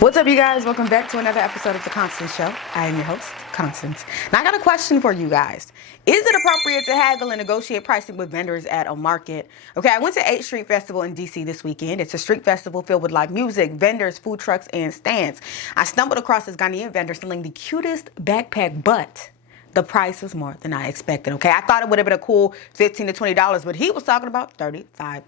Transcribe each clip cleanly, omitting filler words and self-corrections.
What's up, you guys? Welcome back to another episode of The Constance Show. I am your host, Constance. Now, I got a question for you guys. Is it appropriate to haggle and negotiate pricing with vendors at a market? Okay, I went to 8th Street Festival in DC this weekend. It's a street festival filled with live music, vendors, food trucks, and stands. I stumbled across this Ghanaian vendor selling the cutest backpack, but the price was more than I expected, okay? I thought it would have been a cool $15 to $20, but he was talking about $35.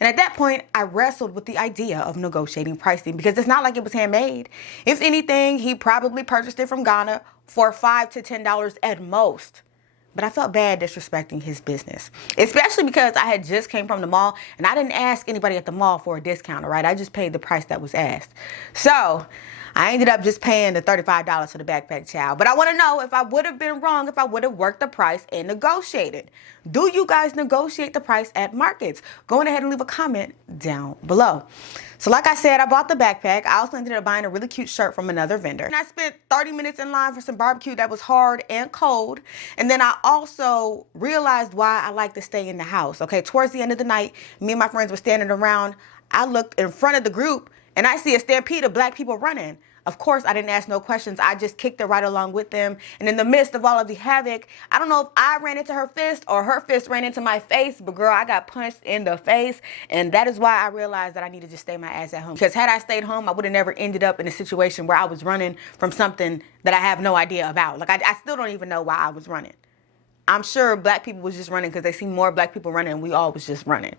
And at that point, I wrestled with the idea of negotiating pricing because it's not like it was handmade. If anything, he probably purchased it from Ghana for $5 to $10 at most. But I felt bad disrespecting his business, especially because I had just came from the mall and I didn't ask anybody at the mall for a discount, all right? I just paid the price that was asked. So I ended up just paying the $35 for the backpack, child. But I want to know if I would have been wrong if I would have worked the price and negotiated. Do you guys negotiate the price at markets? Go ahead and leave a comment down below. So like I said, I bought the backpack. I also ended up buying a really cute shirt from another vendor. And I spent 30 minutes in line for some barbecue that was hard and cold. And then I also realized why I like to stay in the house. Okay, towards the end of the night, me and my friends were standing around. I looked in front of the group and I see a stampede of black people running. Of course, I didn't ask no questions. I just kicked it right along with them. And in the midst of all of the havoc, I don't know if I ran into her fist or her fist ran into my face, but girl, I got punched in the face. And that is why I realized that I needed to stay my ass at home. Because had I stayed home, I would have never ended up in a situation where I was running from something that I have no idea about. Like, I still don't even know why I was running. I'm sure black people was just running because they see more black people running and we all was just running.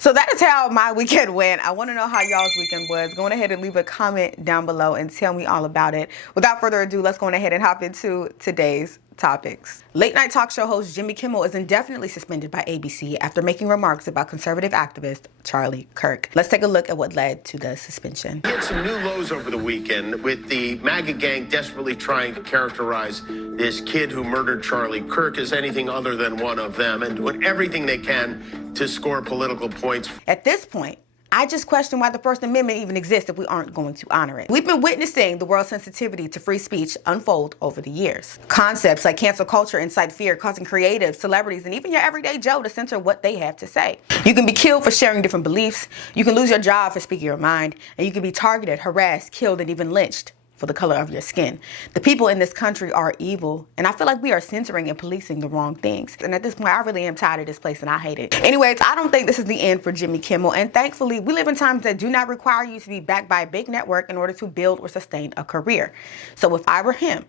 So that is how my weekend went. I want to know how y'all's weekend was. Go ahead and leave a comment down below and tell me all about it. Without further ado, let's go ahead and hop into today's topics. Late night talk show host Jimmy Kimmel is indefinitely suspended by ABC after making remarks about conservative activist Charlie Kirk. Let's take a look at what led to the suspension. He had some new lows over the weekend with the MAGA gang desperately trying to characterize this kid who murdered Charlie Kirk as anything other than one of them and doing everything they can to score political points. At this point, I just question why the First Amendment even exists if we aren't going to honor it. We've been witnessing the world's sensitivity to free speech unfold over the years. Concepts like cancel culture incite fear, causing creatives, celebrities, and even your everyday Joe to censor what they have to say. You can be killed for sharing different beliefs, you can lose your job for speaking your mind, and you can be targeted, harassed, killed, and even lynched for the color of your skin. The people in this country are evil, and I feel like we are censoring and policing the wrong things. And at this point, I really am tired of this place and I hate it. Anyways, I don't think this is the end for Jimmy Kimmel, and thankfully, we live in times that do not require you to be backed by a big network in order to build or sustain a career. So if I were him,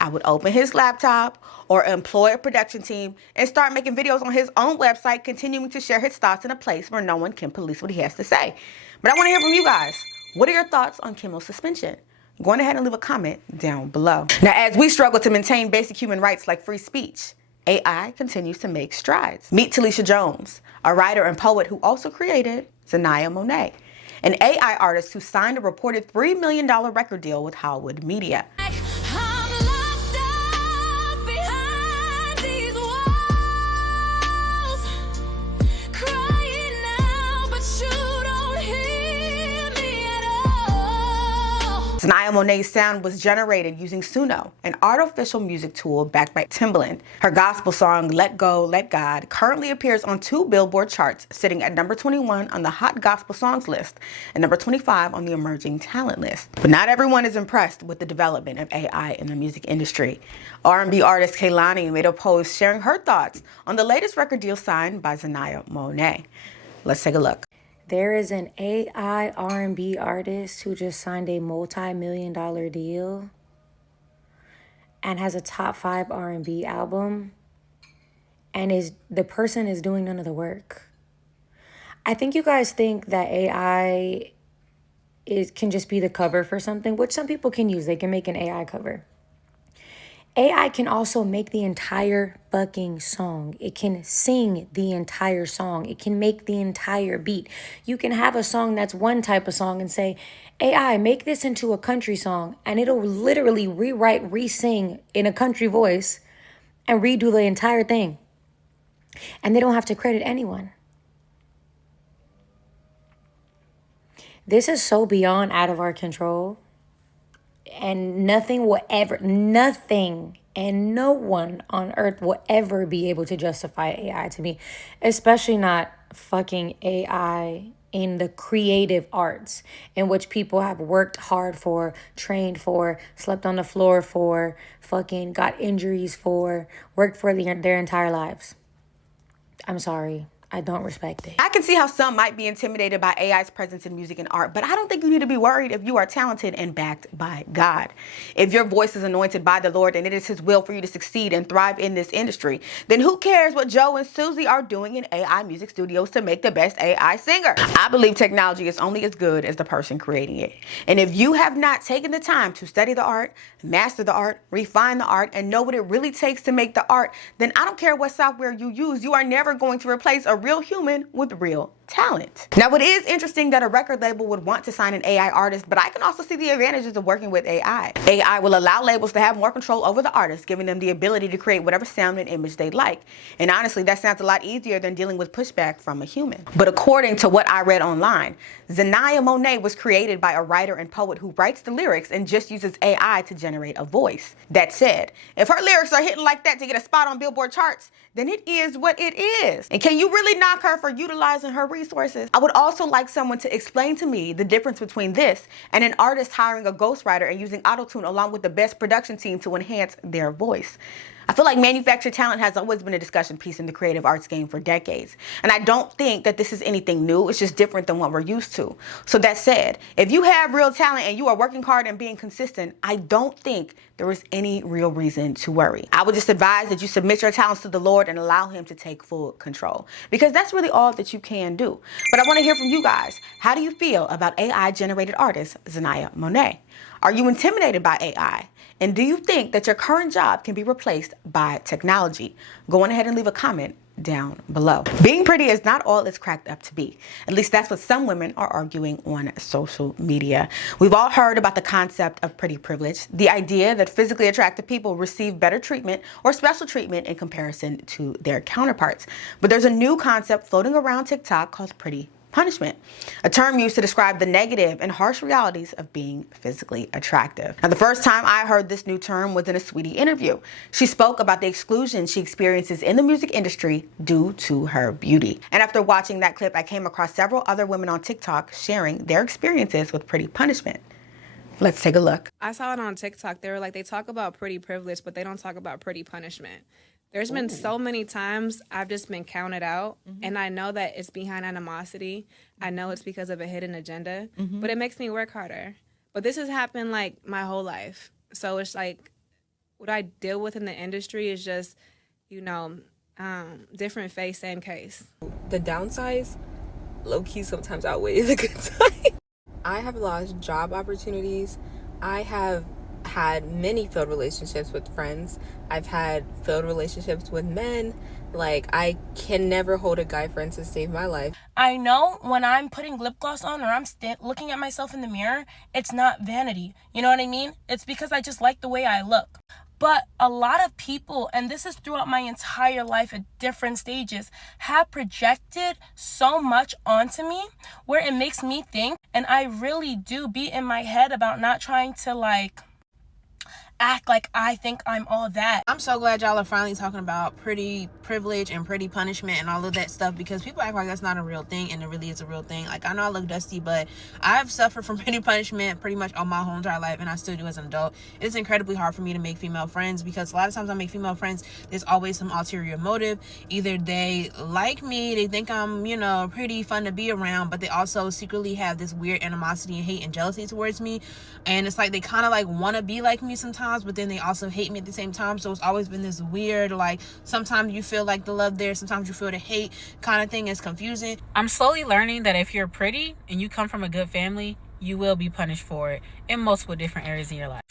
I would open his laptop or employ a production team and start making videos on his own website, continuing to share his thoughts in a place where no one can police what he has to say. But I want to hear from you guys. What are your thoughts on Kimmel's suspension? Go ahead and leave a comment down below. Now, as we struggle to maintain basic human rights like free speech, AI continues to make strides. Meet Talisha Jones, a writer and poet who also created Xania Monet, an AI artist who signed a reported $3 million record deal with Hollywood Media. Xania Monet's sound was generated using Suno, an artificial music tool backed by Timbaland. Her gospel song, Let Go, Let God, currently appears on 2 Billboard charts, sitting at number 21 on the Hot Gospel Songs list and number 25 on the Emerging Talent list. But not everyone is impressed with the development of AI in the music industry. R&B artist 𝐃𝐨𝐧'𝐭 made a post sharing her thoughts on the latest record deal signed by Xania Monet. Let's take a look. There is an AI R&B artist who just signed a multi-million-dollar deal and has a top 5 R&B album, and the person is doing none of the work. I think you guys think that AI can just be the cover for something, which some people can use. They can make an AI cover. AI can also make the entire fucking song. It can sing the entire song. It can make the entire beat. You can have a song that's one type of song and say, AI, make this into a country song, and it'll literally rewrite, re-sing in a country voice and redo the entire thing. And they don't have to credit anyone. This is so beyond out of our control. And nothing and no one on earth will ever be able to justify AI to me, especially not fucking AI in the creative arts, in which people have worked hard for, trained for, slept on the floor for, fucking got injuries for, worked for their entire lives. I'm sorry. I don't respect it. I can see how some might be intimidated by AI's presence in music and art, but I don't think you need to be worried if you are talented and backed by God. If your voice is anointed by the Lord and it is His will for you to succeed and thrive in this industry, then who cares what Joe and Susie are doing in AI music studios to make the best AI singer? I believe technology is only as good as the person creating it. And if you have not taken the time to study the art, master the art, refine the art, and know what it really takes to make the art, then I don't care what software you use, you are never going to replace a real human with real talent. Now, it is interesting that a record label would want to sign an AI artist, but I can also see the advantages of working with AI. AI will allow labels to have more control over the artist, giving them the ability to create whatever sound and image they like. And honestly, that sounds a lot easier than dealing with pushback from a human. But according to what I read online, Xania Monet was created by a writer and poet who writes the lyrics and just uses AI to generate a voice. That said, if her lyrics are hitting like that to get a spot on Billboard charts, then it is what it is. And can you really knock her for utilizing her resources? I would also like someone to explain to me the difference between this and an artist hiring a ghostwriter and using autotune along with the best production team to enhance their voice. I feel like manufactured talent has always been a discussion piece in the creative arts game for decades. And I don't think that this is anything new. It's just different than what we're used to. So that said, if you have real talent and you are working hard and being consistent, I don't think there is any real reason to worry. I would just advise that you submit your talents to the Lord and allow Him to take full control, because that's really all that you can do. But I want to hear from you guys. How do you feel about AI-generated artist Xania Monet? Are you intimidated by AI? And do you think that your current job can be replaced by technology? Go on ahead and leave a comment down below. Being pretty is not all it's cracked up to be. At least that's what some women are arguing on social media. We've all heard about the concept of pretty privilege, the idea that physically attractive people receive better treatment or special treatment in comparison to their counterparts. But there's a new concept floating around TikTok called pretty punishment, a term used to describe the negative and harsh realities of being physically attractive. Now, the first time I heard this new term was in a SAWEETIE interview. She spoke about the exclusion she experiences in the music industry due to her beauty. And after watching that clip, I came across several other women on TikTok sharing their experiences with pretty punishment. Let's take a look. I saw it on TikTok. They were like, they talk about pretty privilege, but they don't talk about pretty punishment. There's been so many times I've just been counted out, and I know that it's behind animosity. I know it's because of a hidden agenda, but it makes me work harder. But this has happened like my whole life. So it's like what I deal with in the industry is just, you know, different face, same case. The downsides, low-key, sometimes outweigh the good side. I have lost job opportunities. I have had many failed relationships with friends. I've had failed relationships with men. Like, I can never hold a guy friend to save my life. I know when I'm putting lip gloss on or I'm looking at myself in the mirror, it's not vanity. You know what I mean? It's because I just like the way I look. But a lot of people, and this is throughout my entire life at different stages, have projected so much onto me where it makes me think, and I really do be in my head about not trying to like act like I think I'm all that. I'm so glad y'all are finally talking about pretty privilege and pretty punishment and all of that stuff, because people act like that's not a real thing, and it really is a real thing. Like, I know I look dusty, but I've suffered from pretty punishment pretty much all my whole entire life, and I still do as an adult. It's incredibly hard for me to make female friends, because a lot of times I make female friends, there's always some ulterior motive. Either they like me, they think I'm, you know, pretty fun to be around, but they also secretly have this weird animosity and hate and jealousy towards me. And it's like they kind of like want to be like me sometimes, but then they also hate me at the same time. So it's always been this weird, like, sometimes you feel like the love there, sometimes you feel the hate kind of thing. Is confusing. I'm slowly learning that if you're pretty and you come from a good family, you will be punished for it in multiple different areas in your life.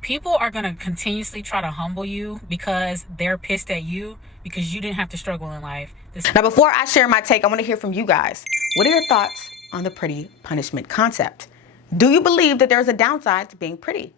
People are going to continuously try to humble you because they're pissed at you because you didn't have to struggle in life. Now, before I share my take, I want to hear from you guys. What are your thoughts on the pretty punishment concept? Do you believe that there's a downside to being pretty?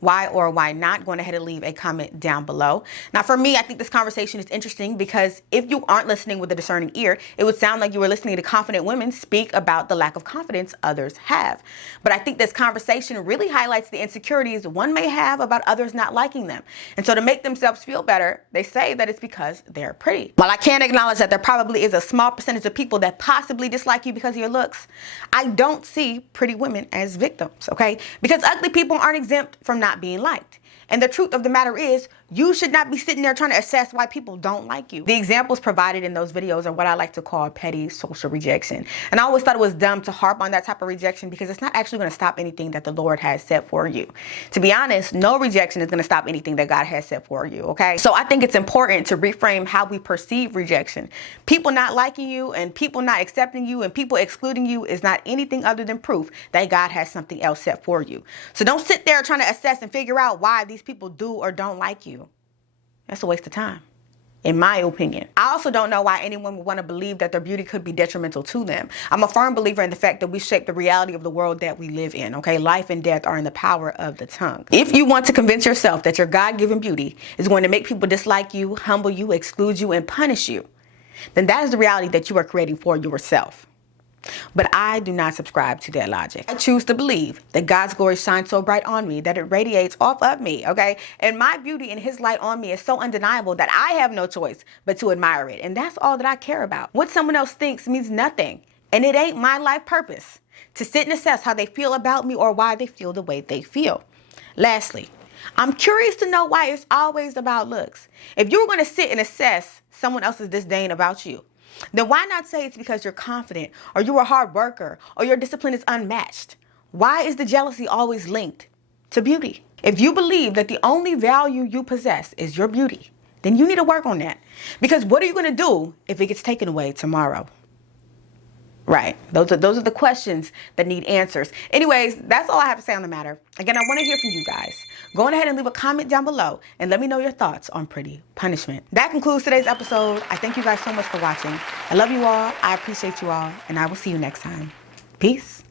why or why not, go ahead and leave a comment down below. Now, for me, I think this conversation is interesting because if you aren't listening with a discerning ear, it would sound like you were listening to confident women speak about the lack of confidence others have. But I think this conversation really highlights the insecurities one may have about others not liking them. And so to make themselves feel better, they say that it's because they're pretty. While I can acknowledge that there probably is a small percentage of people that possibly dislike you because of your looks, I don't see pretty women as victims, okay? Because ugly people aren't exempt from not being liked. And the truth of the matter is, you should not be sitting there trying to assess why people don't like you. The examples provided in those videos are what I like to call petty social rejection. And I always thought it was dumb to harp on that type of rejection because it's not actually going to stop anything that the Lord has set for you. To be honest, no rejection is going to stop anything that God has set for you, okay? So I think it's important to reframe how we perceive rejection. People not liking you and people not accepting you and people excluding you is not anything other than proof that God has something else set for you. So don't sit there trying to assess and figure out why these people do or don't like you. That's a waste of time, in my opinion. I also don't know why anyone would want to believe that their beauty could be detrimental to them. I'm a firm believer in the fact that we shape the reality of the world that we live in, okay? Life and death are in the power of the tongue. If you want to convince yourself that your God-given beauty is going to make people dislike you, humble you, exclude you, and punish you, then that is the reality that you are creating for yourself. But I do not subscribe to that logic. I choose to believe that God's glory shines so bright on me that it radiates off of me, okay? And my beauty and his light on me is so undeniable that I have no choice but to admire it. And that's all that I care about. What someone else thinks means nothing. And it ain't my life purpose to sit and assess how they feel about me or why they feel the way they feel. Lastly, I'm curious to know why it's always about looks. If you were going to sit and assess someone else's disdain about you, then why not say it's because you're confident or you're a hard worker or your discipline is unmatched? Why is the jealousy always linked to beauty? If you believe that the only value you possess is your beauty, then you need to work on that. Because what are you going to do if it gets taken away tomorrow? Right. Those are the questions that need answers. Anyways, that's all I have to say on the matter. Again, I want to hear from you guys. Go on ahead and leave a comment down below and let me know your thoughts on pretty punishment. That concludes today's episode. I thank you guys so much for watching. I love you all. I appreciate you all. And I will see you next time. Peace.